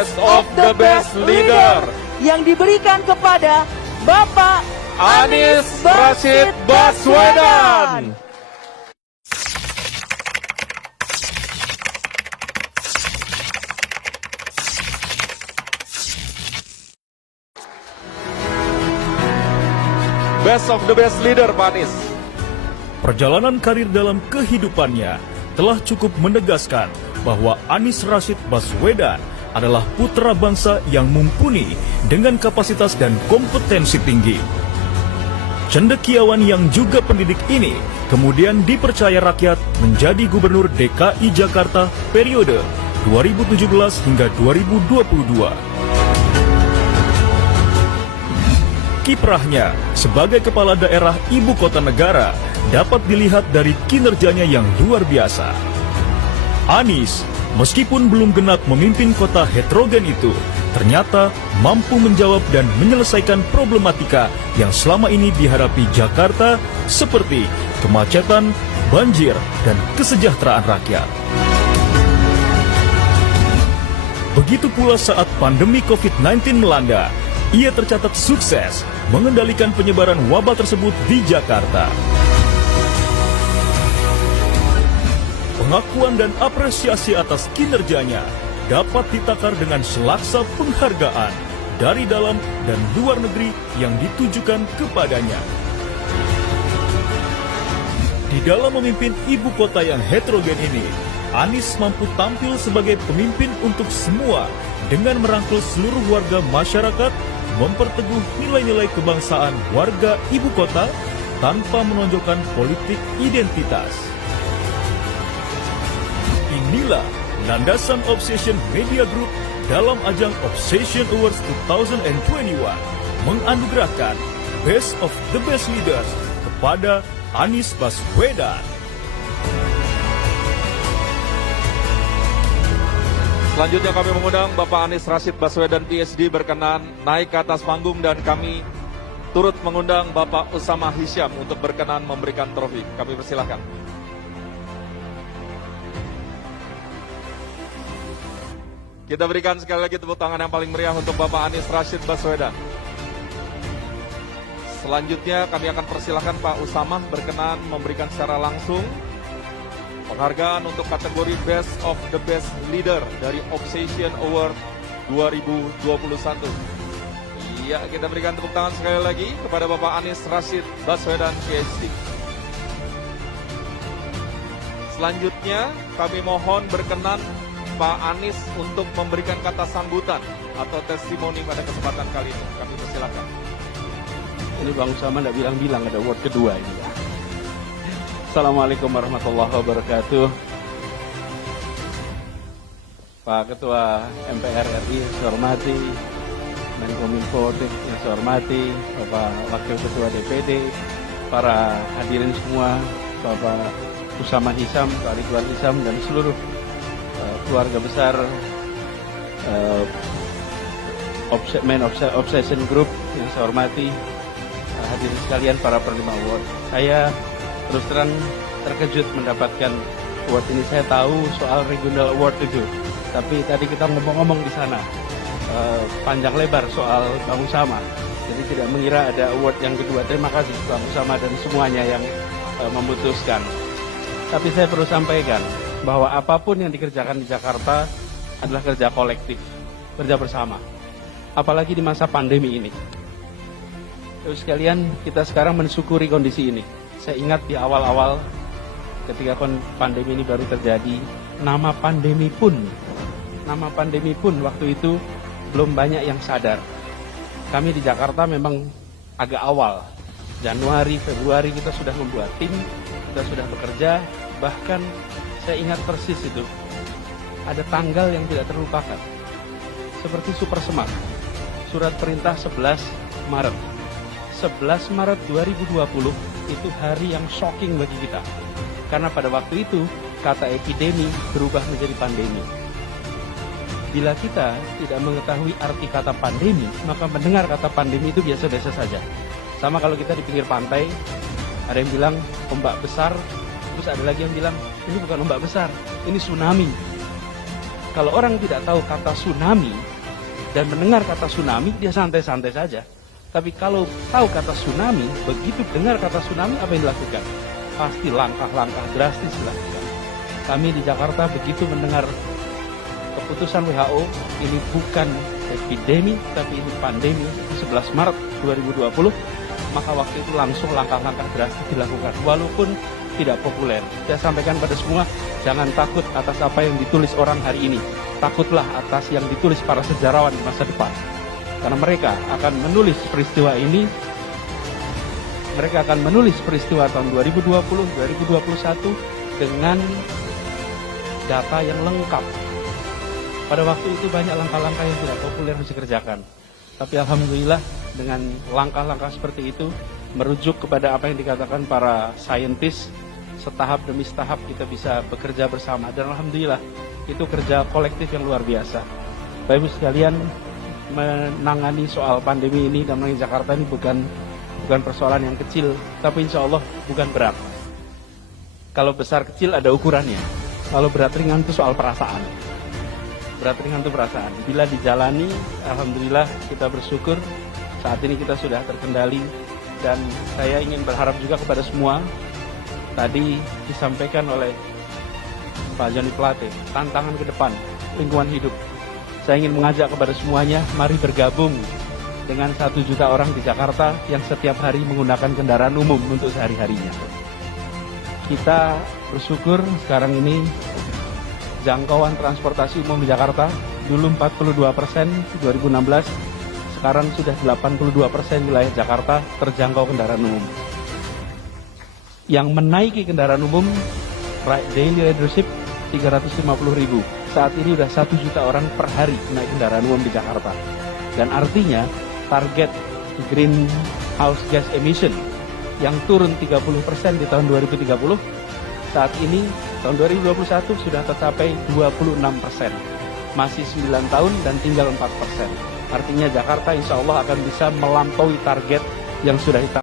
Best of the Best Leader yang diberikan kepada Bapak Anies Rashid Baswedan. Best of the Best Leader, Pak Anies. Perjalanan karir dalam kehidupannya telah cukup menegaskan bahwa Anies Rashid Baswedan adalah putra bangsa yang mumpuni dengan kapasitas dan kompetensi tinggi. Cendekiawan yang juga pendidik ini kemudian dipercaya rakyat menjadi Gubernur DKI Jakarta periode 2017 hingga 2022. Kiprahnya sebagai kepala daerah ibu kota negara dapat dilihat dari kinerjanya yang luar biasa. Anies, meskipun belum genap memimpin kota heterogen itu, ternyata mampu menjawab dan menyelesaikan problematika yang selama ini dihadapi Jakarta seperti kemacetan, banjir, dan kesejahteraan rakyat. Begitu pula saat pandemi COVID-19 melanda, ia tercatat sukses mengendalikan penyebaran wabah tersebut di Jakarta. Pengakuan dan apresiasi atas kinerjanya dapat ditakar dengan selaksa penghargaan dari dalam dan luar negeri yang ditujukan kepadanya. Di dalam memimpin ibu kota yang heterogen ini, Anies mampu tampil sebagai pemimpin untuk semua dengan merangkul seluruh warga masyarakat, memperteguh nilai-nilai kebangsaan warga ibu kota tanpa menonjolkan politik identitas. Inilah landasan Obsession Media Group dalam ajang Obsession Awards 2021 menganugerahkan Best of the Best Leaders kepada Anies Baswedan. Selanjutnya kami mengundang Bapak Anies Rashid Baswedan PhD berkenan naik ke atas panggung dan kami turut mengundang Bapak Usama Hisham untuk berkenan memberikan trofi. Kami persilahkan. Kita berikan sekali lagi tepuk tangan yang paling meriah untuk Bapak Anies Rashid Baswedan. Selanjutnya kami akan persilahkan Pak Usama berkenan memberikan secara langsung penghargaan untuk kategori Best of the Best Leader dari Obsession Award 2021. Iya, kita berikan tepuk tangan sekali lagi kepada Bapak Anies Rashid Baswedan PhD. Selanjutnya kami mohon berkenan Pak Anies untuk memberikan kata sambutan atau testimoni pada kesempatan kali ini. Kami persilakan. Ini Bang Usama tidak bilang-bilang ada award kedua ini ya. Assalamualaikum warahmatullahi wabarakatuh. Pak Ketua MPR RI yang saya hormati, Menkominfo yang saya hormati, Bapak Wakil Ketua DPD, para hadirin semua, Bapak Usama Hisham, Pak Ridwan Hisham, dan seluruh keluarga besar Obsession Group yang saya hormati, hadirin sekalian para penerima award. Saya terus terang terkejut mendapatkan award ini. Saya tahu soal regional award itu, tapi tadi kita ngomong-ngomong di sana panjang lebar soal Bang Usama, jadi tidak mengira ada award yang kedua. Terima kasih Bang Usama dan semuanya yang memutuskan. Tapi saya perlu sampaikan bahwa apapun yang dikerjakan di Jakarta adalah kerja kolektif, kerja bersama. Apalagi di masa pandemi ini. Terus sekalian, kita sekarang mensyukuri kondisi ini. Saya ingat di awal-awal ketika pandemi ini baru terjadi, nama pandemi pun waktu itu belum banyak yang sadar. Kami di Jakarta memang agak awal. Januari, Februari kita sudah membuat tim, kita sudah bekerja, bahkan saya ingat persis itu. Ada tanggal yang tidak terlupakan. Seperti Super Semar. Surat perintah 11 Maret. 11 Maret 2020 itu hari yang shocking bagi kita. Karena pada waktu itu, kata epidemi berubah menjadi pandemi. Bila kita tidak mengetahui arti kata pandemi, maka mendengar kata pandemi itu biasa-biasa saja. Sama kalau kita di pinggir pantai, ada yang bilang ombak besar, terus ada lagi yang bilang, ini bukan ombak besar, ini tsunami. Kalau orang tidak tahu kata tsunami dan mendengar kata tsunami, dia santai-santai saja. Tapi kalau tahu kata tsunami, begitu dengar kata tsunami, apa yang dilakukan? Pasti langkah-langkah drastis dilakukan. Kami di Jakarta begitu mendengar keputusan WHO, ini bukan epidemi, tapi ini pandemi, 11 Maret 2020, maka waktu itu langsung langkah-langkah drastis dilakukan, walaupun tidak populer. Saya sampaikan pada semua, jangan takut atas apa yang ditulis orang hari ini. Takutlah atas yang ditulis para sejarawan di masa depan. Karena mereka akan menulis peristiwa ini, mereka akan menulis peristiwa tahun 2020, 2021 dengan data yang lengkap. Pada waktu itu banyak langkah-langkah yang tidak populer harus dikerjakan. Tapi alhamdulillah dengan langkah-langkah seperti itu, merujuk kepada apa yang dikatakan para saintis, setahap demi setahap kita bisa bekerja bersama. Dan alhamdulillah itu kerja kolektif yang luar biasa. Bapak Ibu sekalian, menangani soal pandemi ini dan menangani Jakarta ini bukan persoalan yang kecil, tapi insya Allah bukan berat. Kalau besar kecil ada ukurannya. Kalau berat ringan itu soal perasaan. Berat ringan itu perasaan. Bila dijalani, alhamdulillah kita bersyukur saat ini kita sudah terkendali. Dan saya ingin berharap juga kepada semua, tadi disampaikan oleh Pak Joni Plate, tantangan ke depan, lingkungan hidup. Saya ingin mengajak kepada semuanya, mari bergabung dengan 1 juta orang di Jakarta yang setiap hari menggunakan kendaraan umum untuk sehari-harinya. Kita bersyukur sekarang ini jangkauan transportasi umum di Jakarta dulu 42% 2016, sekarang sudah 82% wilayah Jakarta terjangkau kendaraan umum. Yang menaiki kendaraan umum daily ridership 350.000. Saat ini sudah 1 juta orang per hari naik kendaraan umum di Jakarta. Dan artinya target greenhouse gas emission yang turun 30% di tahun 2030, saat ini tahun 2021 sudah tercapai 26%. Masih 9 tahun dan tinggal 4%. Artinya Jakarta insya Allah akan bisa melampaui target yang sudah ditetapkan.